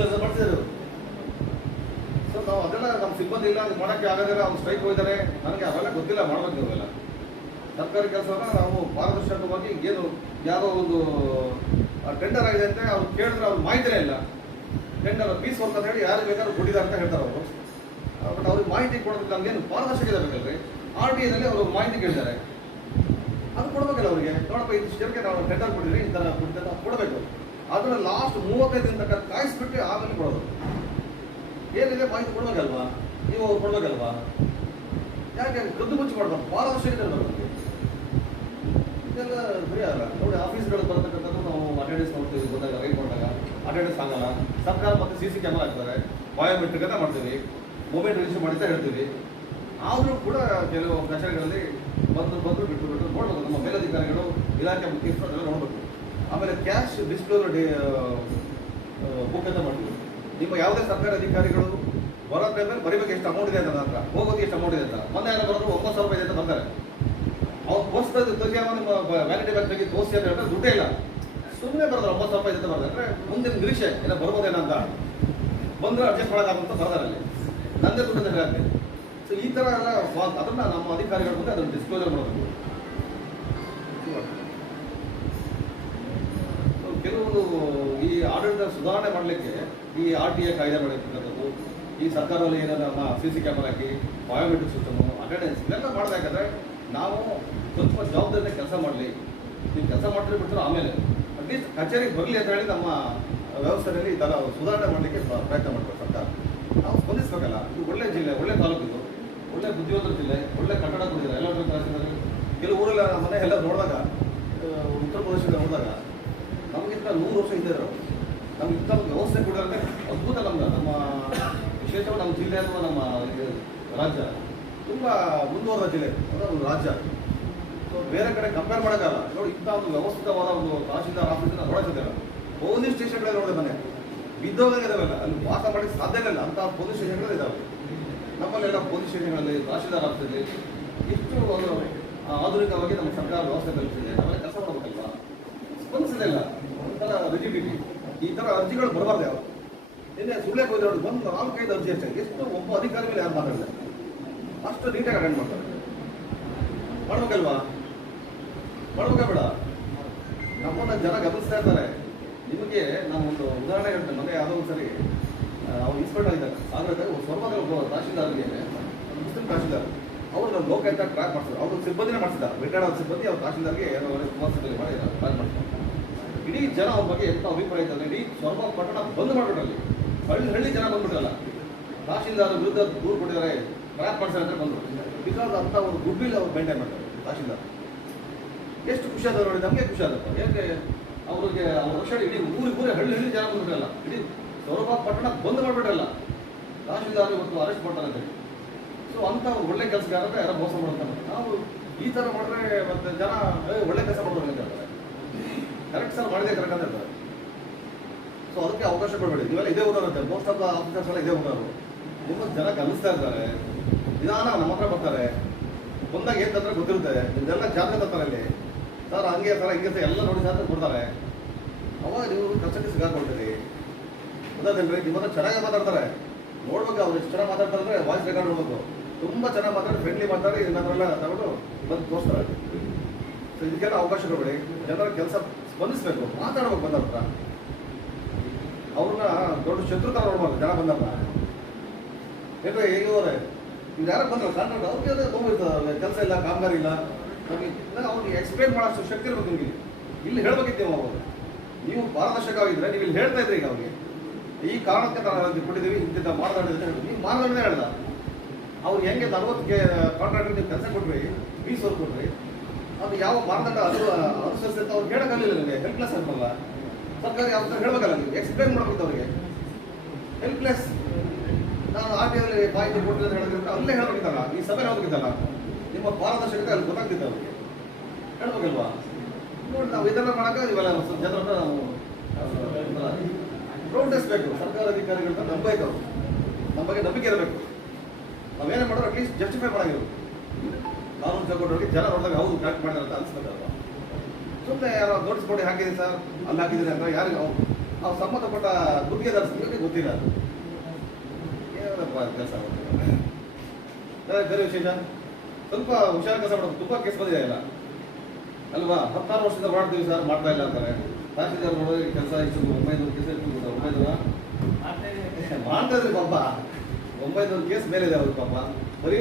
ಆಗಲ್ಲ ಮಾಡ್ತಿದ್ರು. ಸೊ ನಾವು ಅದೆಲ್ಲ ನಮ್ಮ ಸಿಬ್ಬಂದಿ ಇಲ್ಲ, ಅದು ಮಾಡೋಕ್ಕೆ ಆಗೋದಿಲ್ಲ, ಅವ್ರು ಸ್ಟ್ರೈಕ್ ಹೋಗಿದ್ದಾರೆ, ನನಗೆ ಅವೆಲ್ಲ ಗೊತ್ತಿಲ್ಲ, ಮಾಡಬೇಕು ಅವೆಲ್ಲ. ಸರ್ಕಾರಿ ಕೆಲಸವನ್ನು ನಾವು ಪಾರದರ್ಶಕವಾಗಿ ಏನು ಯಾವುದೋ ಒಂದು ಟೆಂಡರ್ ಆಗಿದೆ ಅಂತ ಅವ್ರು ಕೇಳಿದ್ರೆ ಅವ್ರು ಮಾಹಿತಿನೇ ಇಲ್ಲ. ಟೆಂಡರ್ ಪೀಸ್ ವರ್ಕ್ ಅಂತ ಹೇಳಿ ಯಾರು ಬೇಕಾದ್ರೂ ಕೊಟ್ಟಿದ್ದಾರೆ ಅಂತ ಹೇಳ್ತಾರೆ ಅವರು. ಬಟ್ ಅವ್ರಿಗೆ ಮಾಹಿತಿ ಕೊಡೋದಕ್ಕೆ ನಮಗೇನು ಪಾರದರ್ಶಕತೆ ಬೇಕಲ್ರಿ. RTIನಲ್ಲಿ ಅವರು ಮಾಹಿತಿ ಕೇಳಿದ್ದಾರೆ, ಅದು ಕೊಡ್ಬೇಕಲ್ಲ ಅವರಿಗೆ. ನೋಡಪ್ಪ ಇದು ಜನಕ್ಕೆ ನಾವು ಟೆಂಡರ್ ಕೊಟ್ಟಿದ್ರಿ, ಈ ಥರ ಕೊಟ್ಟಿದ್ದ ಕೊಡಬೇಕು. ಅದನ್ನು ಲಾಸ್ಟ್ 35 ದಿನ ತನಕ ಕಾಯಿಸ್ಬಿಟ್ಟು ಆಮೇಲೆ ಕೊಡೋದು. ಏನಿದೆ ಮಾಹಿತಿ ಕೊಡ್ಬೇಕಲ್ವಾ, ನೀವು ಅವ್ರು ಕೊಡ್ಬೇಕಲ್ವಾ. ಯಾಕೆ ಕದ್ದು ಮುಚ್ಚಿ ಮಾಡಬಾರ್ದು, ಪಾರದರ್ಶಕತೆ ಬರೋದಕ್ಕೆ ಇದೆಲ್ಲ ಸರಿ ಅಲ್ಲ. ನೋಡಿ ಆಫೀಸ್ಗಳು ಬರತಕ್ಕಂಥದ್ದು ನಾವು ಅಟೆಂಡೆನ್ಸ್ ನೋಡ್ತೀವಿ, ಬಂದಾಗ ರೈಟ್ ಮಾಡಿದಾಗ ಅಟೆಂಡೆನ್ಸ್ ಆಗಲ್ಲ. ಸರ್ಕಾರ ಮತ್ತು CC ಕ್ಯಾಮರಾ ಹಾಕ್ತಾರೆ, ಬಯೋಮೆಟ್ರಿಕ್ ಅಂತ ಮಾಡ್ತೀವಿ, ಮೊಬೈಲ್ ರಿಜಿಸ್ಟರ್ ಮಾಡಿ ಅಂತ ಹೇಳ್ತೀವಿ. ಆದರೂ ಕೂಡ ಕೆಲವು ಕಚೇರಿಗಳಲ್ಲಿ ಬಂದು ಬಿಟ್ಟು ನೋಡ್ಬೇಕು. ನಮ್ಮ ಮೇಲಧಿಕಾರಿಗಳು, ಇಲಾಖೆ ಮುಖ್ಯಸ್ಥರು ಅದೆಲ್ಲ ನೋಡಬೇಕು. ಆಮೇಲೆ ಕ್ಯಾಶ್ ಡಿಸ್ಕ್ಲೋಸರ್ ಬುಕ್ ಅಂತ ಮಾಡ್ತೀವಿ. ನಿಮ್ಮ ಯಾವುದೇ ಸರ್ಕಾರಿ ಅಧಿಕಾರಿಗಳು ಬರೋದ್ರ ಮೇಲೆ ಬರೀಬೇಕು ಎಷ್ಟು ಅಮೌಂಟ್ ಇದೆ ಅಂತ, ನನ್ನ ಹತ್ರ ಹೋಗೋದು ಎಷ್ಟು ಅಮೌಂಟ್ ಇದೆ ಅಂತ. ಮೊನ್ನೆ ಯಾರು ಬರೋದು 9,000 ರೂಪಾಯಿ ಇದೆ ಅಂತ ಬರ್ತಾರೆ. ಅವ್ರು ತೋರಿಸ್ತದೆ ತೆಗಿಯೋ ನಿಮ್ಮ ವ್ಯಾಲಿಟಿ ಬ್ಯಾಗ್ ತೆಗಿ ತೋರಿಸಿ ಅಂತ ಹೇಳಿದ್ರೆ ದುಡ್ಡೇ ಇಲ್ಲ, ಸುಮ್ಮನೆ ಬರ್ತಾರೆ. 9,000 ರೂಪಾಯಿ ಇದೆ ಅಂತ ಬರ್ತಾರೆ. ಅಂದರೆ ಮುಂದಿನ ನಿರೀಕ್ಷೆ ಏನೋ ಬರ್ಬೋದೇನೋ ಅಂತ ಬಂದರೆ ಅಡ್ಜಸ್ಟ್ ಮಾಡೋಕ್ಕಾಗಂತ ಬರ್ತಾರೆ. ಅಲ್ಲಿ ನಂದೇ ದುಡ್ಡು ಅಂತ ಹೇಳ್ತೀನಿ. ಸೊ ಈ ಥರ ಎಲ್ಲ ಅದನ್ನು ನಮ್ಮ ಅಧಿಕಾರಿಗಳ ಮುಂದೆ ಅದನ್ನು ಡಿಸ್ಕ್ಲೋಸರ್ ಮಾಡಬೇಕು. ಕೆಲವೊಂದು ಈ ಆಡಳಿತ ಸುಧಾರಣೆ ಮಾಡಲಿಕ್ಕೆ ಈ RTA ಕಾಯ್ದೆ ಮಾಡಿರ್ತಕ್ಕಂಥದ್ದು, ಈ ಸರ್ಕಾರದಲ್ಲಿ ಏನಾದ್ರು ನಮ್ಮ CC ಕ್ಯಾಮರಾ ಹಾಕಿ, ಬಯೋಮೆಟ್ರಿಕ್ ಸಿಸ್ಟಮು, ಅಟೆಂಡೆನ್ಸ್ ಇದೆಲ್ಲ ಮಾಡಬೇಕಾದ್ರೆ ನಾವು ಸ್ವಲ್ಪ ಜವಾಬ್ದಾರಿಯಿಂದ ಕೆಲಸ ಮಾಡಲಿ. ನೀವು ಕೆಲಸ ಮಾಡ್ತೀರಿ ಬಿಟ್ಟರೆ ಆಮೇಲೆ ಅಟ್ಲೀಸ್ಟ್ ಕಚೇರಿಗೆ ಬರಲಿ ಅಂತ ಹೇಳಿ ನಮ್ಮ ವ್ಯವಸ್ಥೆಯಲ್ಲಿ ಈ ಥರ ಸುಧಾರಣೆ ಮಾಡಲಿಕ್ಕೆ ಪ್ರಯತ್ನ ಮಾಡಬೇಕು ಸರ್ಕಾರ. ನಾವು ಸ್ಪಂದಿಸಬೇಕಲ್ಲ. ಇದು ಒಳ್ಳೆ ಜಿಲ್ಲೆ, ಒಳ್ಳೆ ತಾಲೂಕು, ಇದು ಒಳ್ಳೆ ಬುದ್ಧಿವಂತರ ಜಿಲ್ಲೆ, ಒಳ್ಳೆ ಕಟ್ಟಡ ಕೊಟ್ಟಿದ್ದಾರೆ ಎಲ್ಲ ತಹಸೀಲ್ದಾರ್. ಕೆಲವು ಊರೆಲ್ಲ ಮನೆ ಎಲ್ಲ ನೋಡಿದಾಗ, ಉತ್ತರ ಪ್ರದೇಶದಲ್ಲಿ ನೋಡಿದಾಗ ನಮಗಿಂತ 100 ವರ್ಷ ಹಿಂದೆ ಇರೋರು ನಮ್ಗೆ ಇಂಥ ಒಂದು ವ್ಯವಸ್ಥೆ ಕೊಡೋದ್ರೆ ಅದ್ಭುತ. ನಮ್ಮ ವಿಶೇಷವಾಗಿ ನಮ್ಮ ಜಿಲ್ಲೆ ಅಥವಾ ನಮ್ಮ ರಾಜ್ಯ ತುಂಬ ಮುಂದುವರೆದ ಜಿಲ್ಲೆ, ಒಂದು ರಾಜ್ಯ. ಸೊ ಬೇರೆ ಕಡೆ ಕಂಪೇರ್ ಮಾಡೋಕ್ಕಲ್ಲ. ನೋಡಿ, ಇಂಥ ಒಂದು ವ್ಯವಸ್ಥಿತವಾದ ಒಂದು ತಹಶೀಲ್ದಾರ್ ಆಫೀಸನ್ನ ನೋಡೋದಿಲ್ಲ. ಪೊಲೀಸ್ ಸ್ಟೇಷನ್ಗಳೇ ನೋಡಿದೆ ಮನೆ ಬಿದ್ದೋದಾಗ ಇದಾವೆಲ್ಲ, ಅಲ್ಲಿ ವಾಸ ಮಾಡೋಕ್ಕೆ ಸಾಧ್ಯನೇ ಇಲ್ಲ ಅಂಥ ಪೊಲೀಸ್ ಸ್ಟೇಷನ್ಗಳೇ ಇದ್ದಾವೆ. ನಮ್ಮಲ್ಲೆಲ್ಲ ಪೊಲೀಸ್ ಸ್ಟೇಷನ್ಗಳಲ್ಲಿ, ತಹಶೀಲ್ದಾರ್ ಆಫೀಸಲ್ಲಿ ಎಷ್ಟು ಒಂದು ಆಧುನಿಕವಾಗಿ ನಮ್ಮ ಸರ್ಕಾರ ವ್ಯವಸ್ಥೆ ಕಲ್ಪಿಸಿದೆ. ನಾವೆಲ್ಲ ಕೆಲಸ ಮಾಡಬೇಕಲ್ವಾ, ಸ್ಪಂದಿಸಲಿಲ್ಲ. ಒಂಥರ ರಿಜಿಡಿಟಿ. ಈ ಥರ ಅರ್ಜಿಗಳು ಬರಬಾರ್ದು. ಯಾವ ನಿನ್ನೆ ಸುಳ್ಳೆ ಹೋದ್ರೆ ನೋಡಿ, 4-5 ಅರ್ಜಿ ಅಷ್ಟೇ. ಎಷ್ಟು ಒಬ್ಬ ಅಧಿಕಾರಿ ಮೇಲೆ ಯಾರು ಮಾತಾಡಿದೆ ಅಷ್ಟು ನೀಟಾಗಿ ಅಟೆಂಡ್ ಮಾಡ್ತಾರೆ. ಮಾಡ್ಬೇಕಲ್ವಾ, ಮಾಡ್ಬೇಕಾ ಬೇಡ? ನಮ್ಮನ್ನು ಜನ ಗಮನಿಸ್ತಾ ಇರ್ತಾರೆ. ನಿಮಗೆ ನಾವು ಒಂದು ಉದಾಹರಣೆ ಹೇಳ್ತೇನೆ. ಮೊನ್ನೆ ಯಾವುದೋ ಒಂದು ಸರಿ ಅವ್ರು ಇನ್ಸ್ಪೆಕ್ಟರ್ ಆಗಿದ್ದಾರೆ, ಆದರೆ ಸ್ವರ್ಗದ ಒಬ್ಬ ತಹಶೀಲ್ದಾರ್ಗೆ, ಮುಸ್ಲಿಂ ತಹಶೀಲ್ದಾರ್, ಅವರು ನಮ್ಮ ಲೋಕಾಯುಕ್ತ ಟ್ರ್ಯಾಕ್ ಮಾಡ್ತಾರೆ. ಅವರು ಸಿಬ್ಬಂದಿನೇ ಮಾಡಿಸಿದ್ದಾರೆ, ರಿಟೈರ್ಡ್ ಆದ ಸಿಬ್ಬಂದಿ ಅವ್ರ ತಹಶೀಲ್ದಾರ್ಗೆ ಏನೋ ಕುಮಾರಸ್ವಾಮಿ ಮಾಡಿ ಟ್ರ್ಯಾಕ್ ಮಾಡ್ತಾರೆ. ಇಡೀ ಜನ ಅವ್ರ ಬಗ್ಗೆ ಎಂಥ ಅಭಿಪ್ರಾಯ ಇದ್ದಾರೆ. ಇಡೀ ಸ್ವರ್ಗ ಪಟ್ಟಣ ಬಂದ್ ಮಾಡಿಬಿಟ್ರಲ್ಲಿ, ಹಳ್ಳಿ ಜನ ಬಂದ್ಬಿಟ್ರಲ್ಲ. ತಹಶೀಲ್ದಾರ್ ವಿರುದ್ಧ ದೂರು ಕೊಟ್ಟಿದ್ದಾರೆ, ಟ್ರ್ಯಾಕ್ ಮಾಡ್ತಾರೆ ಅಂತ ಬಂದರು. ಬಿಕಾಸ್ ಅಂತ ಒಂದು ಗುಡ್ ವಿಲ್ ಅವ್ರು ಮೇಂಟೈನ್ ಮಾಡ್ತಾರೆ ತಹಶೀಲ್ದಾರ್. ಎಷ್ಟು ಖುಷಿ ಆದ ನೋಡಿ, ನಮಗೆ ಖುಷಿ ಆದಪ್ಪ. ಯಾಕೆ ಅವ್ರಿಗೆ ಅವ್ರ ವರ್ಷ ಇಡೀ ಊರೇ ಹಳ್ಳಿ ಜನ ಬಂದ್ಬಿಟ್ರಲ್ಲ, ಇಡೀ ಸ್ವರ್ಗ ಪಟ್ಟಣ ಬಂದ್ ಮಾಡಿಬಿಟ್ರಲ್ಲ. ತಹಶೀಲ್ದಾರ್ ಇವತ್ತು ಅರೆಸ್ಟ್ ಮಾಡ್ತಾರೆ ಅಂತ ಹೇಳಿ. ಸೊ ಅಂಥ ಒಳ್ಳೆ ಕೆಲಸಗಾರರ ಯಾರೋ ಮೋಸ ಮಾಡ್ತಾರೆ. ನಾವು ಈ ಥರ ಮಾಡಿದ್ರೆ ಮತ್ತೆ ಜನ ಒಳ್ಳೆ ಕೆಲಸ ಮಾಡೋದು ಅಂತ ಹೇಳ್ತಾರೆ. ಕರೆಕ್ಟ್ ಸರ್ ಮಾಡಿದೆ ಕರೆಕ್ಟ್ ಅಂತ ಹೇಳ್ತಾರೆ. ಸೊ ಅದಕ್ಕೆ ಅವಕಾಶ ಕೊಡಬೇಡಿ. ನೀವೆಲ್ಲ ಇದೇ ಊರವ್ರಂತೆ, ಮೋಸ್ಟ್ ಆಫ್ ದ ಆಫೀಸರ್ಸ್ ಎಲ್ಲ ಇದೇ ಊರವರು. ನಿಮ್ಮ ಜನ ಗಮನಿಸ್ತಾ ಇರ್ತಾರೆ, ನಿಧಾನ ನಮ್ಮ ಹತ್ರ ಬರ್ತಾರೆ. ಬಂದಾಗ ಏನು ತಂದ್ರೆ ಗೊತ್ತಿರುತ್ತೆ. ಇದೆಲ್ಲ ಜಾತ್ರೆ ತರ್ತಾರೆ ಅಲ್ಲಿ ಸರ್, ಹಂಗೆ ಸರ್ ಹಿಂಗೆ ಸರ್ ಎಲ್ಲ ನೋಡಿ ಜಾತ್ರೆ ಕೊಡ್ತಾರೆ. ಅವಾಗ ನೀವು ಕಷ್ಟಕ್ಕೆ ಸಿಗಾಕೊಳ್ತೀರಿ. ಗೊತ್ತಾದೇನ್ರಿ? ನಿಮ್ಮ ಹತ್ರ ಚೆನ್ನಾಗಿ ಮಾತಾಡ್ತಾರೆ, ನೋಡ್ಬೇಕು. ಅವ್ರು ಎಷ್ಟು ಚೆನ್ನಾಗಿ ಮಾತಾಡ್ತಾರೆ ಅಂದರೆ ವಾಯ್ಸ್ ರೆಕಾರ್ಡ್ ನೋಡ್ಬೇಕು. ತುಂಬ ಚೆನ್ನಾಗಿ ಮಾತಾಡಿ, ಫ್ರೆಂಡ್ಲಿ ಮಾತಾಡಿ, ಇದನ್ನೆಲ್ಲ ತಗೊಂಡು ಬಂದು ತೋರಿಸ್ತಾರೆ. ಸೊ ಇದಕ್ಕೆಲ್ಲ ಅವಕಾಶ ಕೊಡಬೇಡಿ. ಜನರ ಕೆಲಸ ಸ್ಪಂದಿಸಬೇಕು, ಮಾತಾಡ್ಬೇಕು ಬಂದ ಹತ್ರ. ಅವ್ರನ್ನ ದೊಡ್ಡ ಶತ್ರು ಥರ ನೋಡ್ಬಾರ್ದು ಜನ ಬಂದವ್ರನ್ನ. ಏನ್ರಿ ಹೇಗೆ ಹೋದ್ರೆ ಇದು ಯಾರು ಬಂದ್ರೆ ಕಾಂಟ್ರಾಕ್ಟ್ ಅವ್ರಿಗೆ ಅದೇ ತೊಗೊಂಡಿರ್ತದೆ, ಕೆಲಸ ಇಲ್ಲ, ಕಾಮಗಾರಿ ಇಲ್ಲ. ಅವ್ರಿಗೆ ಎಕ್ಸ್ಪ್ಲೇನ್ ಮಾಡೋಷ್ಟು ಶಕ್ತಿ ಇರ್ಬೇಕು ನಿಮಗೆ. ಇಲ್ಲಿ ಹೇಳ್ಬೇಕಿತ್ತು ನೀವು. ನೀವು ಪಾರದರ್ಶಕವಾಗಿದ್ದರೆ ನೀವು ಇಲ್ಲಿ ಹೇಳ್ತಾ ಇದ್ರಿ. ಈಗ ಅವ್ರಿಗೆ ಈ ಕಾರಣಕ್ಕೆ ನಾವು ಕೊಟ್ಟಿದ್ದೀವಿ, ಇಂಥ ಮಾನದಂಡ ಅಂತ ಹೇಳಿ ನೀವು ಮಾನದಂಡನೇ ಹೇಳ್ದ. ಅವ್ರು ಹೆಂಗೆ 40 ಕಾಂಟ್ರಾಕ್ಟ್ ನೀವು ಕೆಲಸ ಕೊಟ್ರಿ, 20 ವರ್ಷ ಕೊಟ್ರಿ, ಅದು ಯಾವ ಮಾನದಂಡ ಅನುಸರಿಸಿ ಅಂತ ಅವ್ರಿಗೆ ಹೇಳೋಕ್ಕಾಗಲಿಲ್ಲ. ನಿಮಗೆ ಹೆಲ್ಪ್ಲೆಸ್ ಆಗ್ಬಲ್ಲ. ಸರ್ಕಾರ ಯಾವ ಥರ ಹೇಳ್ಬೇಕಲ್ಲ, ನೀವು ಎಕ್ಸ್ಪ್ಲೇನ್ ಮಾಡ್ಬೇಕು ಅವ್ರಿಗೆ. ಹೆಲ್ಪ್ಲೆಸ್. ನಾನು RTIಯಲ್ಲಿ ಮಾಹಿತಿ ಕೊಟ್ಟಿಲ್ಲ ಅಂತ ಹೇಳಿದ್ರೆ ಅಲ್ಲೇ ಹೇಳ್ಬೇಕಿದ್ದಲ್ಲ, ಈ ಸಭೆ ಹೋಗಿದ್ದಲ್ಲ, ನಿಮ್ಮ ಪಾರದರ್ಶಕತೆ ಅಲ್ಲಿ ಗೊತ್ತಾಗ್ತಿದ್ದೆ ಅವ್ರಿಗೆ. ಹೇಳ್ಬೇಕಲ್ವಾ? ನೋಡಿ, ನಾವು ಇದೆಲ್ಲ ಮಾಡೋಕೆ ಇವೆಲ್ಲ ಜನರನ್ನ ನಾವು ಪ್ರೌಡ್ನೆಸ್ ಬೇಕು. ಸರ್ಕಾರ ಅಧಿಕಾರಿಗಳನ್ನ ನಂಬಬೇಕು, ಅವರು ನಮ್ಮ ಬಗ್ಗೆ ನಂಬಿಕೆ ಇರಬೇಕು. ನಾವೇನೇ ಮಾಡೋದು ಅಟ್ಲೀಸ್ಟ್ ಜಸ್ಟಿಫೈ ಮಾಡಾಗಿರ್ಬೇಕು. ಕಾನೂನು ಚೌಕಟ್ಟೊಳಗೆ ಜನ ನೋಡಿದಾಗ ಹೌದು ಕರೆಕ್ಟ್ ಮಾಡಿದ್ರೆ ಅಂತ ಅನ್ಸ್ಬೇಕಲ್ವ. ಸುಮ್ಮನೆ ಯಾರೋ ನೋಟಿಸ್ ಬೋರ್ಡ್ ಹಾಕಿದ್ದೀನಿ ಸರ್, ಅಲ್ಲಿ ಹಾಕಿದ್ದೀನಿ ಅಂತ ಯಾರಿಗೆ ಅವ್ರು ಸಂಬಂಧಪಟ್ಟ ಗುತ್ತಿಗೆದಾರರಿಗೆ ಗೊತ್ತಿಲ್ಲ ಅದು ಏನಪ್ಪ ಕೆಲಸ ಬೇರೆ ವಿಶೇಷ ಸ್ವಲ್ಪ ಹುಷಾರು ಕೆಲಸ ಮಾಡೋದು. ತುಂಬ ಕೇಸ್ ಬಂದಿದೆ ಇಲ್ಲ ಅಲ್ವಾ? 16 ವರ್ಷದಿಂದ ಮಾಡ್ತೀವಿ ಸರ್, ಮಾಡ್ತಾ ಇಲ್ಲ ಅಂತಾರೆ. ತಹಸೀಲ್ದಾರ್ ನೋಡಿದ್ರೆ ಕೆಲಸ ಇಷ್ಟು 900 ಕೇಸ್ ಇಟ್ಟು 900 ಮಾಡ್ತಾ ಇದ್ರಿ ಪಾಪ. 900 ಕೇಸ್ ಮೇಲೆ ಇದೆ ಅವ್ರಿಗೆ ಪಾಪ. ಬರೀ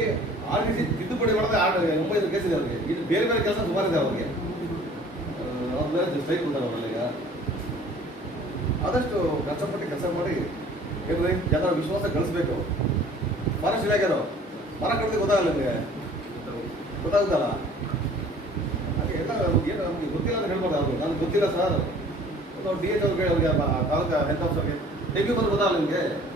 RTC ತಿದ್ದುಪಡಿ ಮಾಡಿದ್ರೆ 900 ಕೇಸ್ ಇದೆ ಅವ್ರಿಗೆ. ಇದು ಬೇರೆ ಬೇರೆ ಕೆಲಸ ಸುಮಾರು ಇದೆ ಅವ್ರಿಗೆ. ಅವ್ರ ಮೇಲೆ ಸ್ಟ್ರೈಕ್ ಕೊಡ್ತಾರೆ ಅವರೆಲ್ಲ. ಈಗ ಆದಷ್ಟು ಕಷ್ಟಪಟ್ಟು ಕೆಲಸ ಮಾಡಿ ಏನ್ರಿ ಜನರ ವಿಶ್ವಾಸ ಗಳಿಸ್ಬೇಕು. ಫಾರೆಸ್ಟ್ ಇಲಾಖೆರು ಮರ ಕಡಿದು ಗೊತ್ತಾಗಲ್ಲ ನಿಮಗೆ, ಗೊತ್ತಾಗುತ್ತಲ್ಲ. ಹಾಗೆ ಎಲ್ಲ ಏನು ನಮಗೆ ಗೊತ್ತಿಲ್ಲ ಅಂತ ಹೇಳ್ಬೋದು. ಅವರು ನನಗೆ ಗೊತ್ತಿಲ್ಲ ಸರ್, ನಾವು DH ಅವ್ರಿಗೆ, ಅವ್ರಿಗೆ ತಾಲೂಕು ಹೆಲ್ತ್ ಆಫೀಸರ್ಗೆ ಹೇಗೆ ಬಂದು ಗೊತ್ತಾಗಲ್ಲ ನಿಮಗೆ.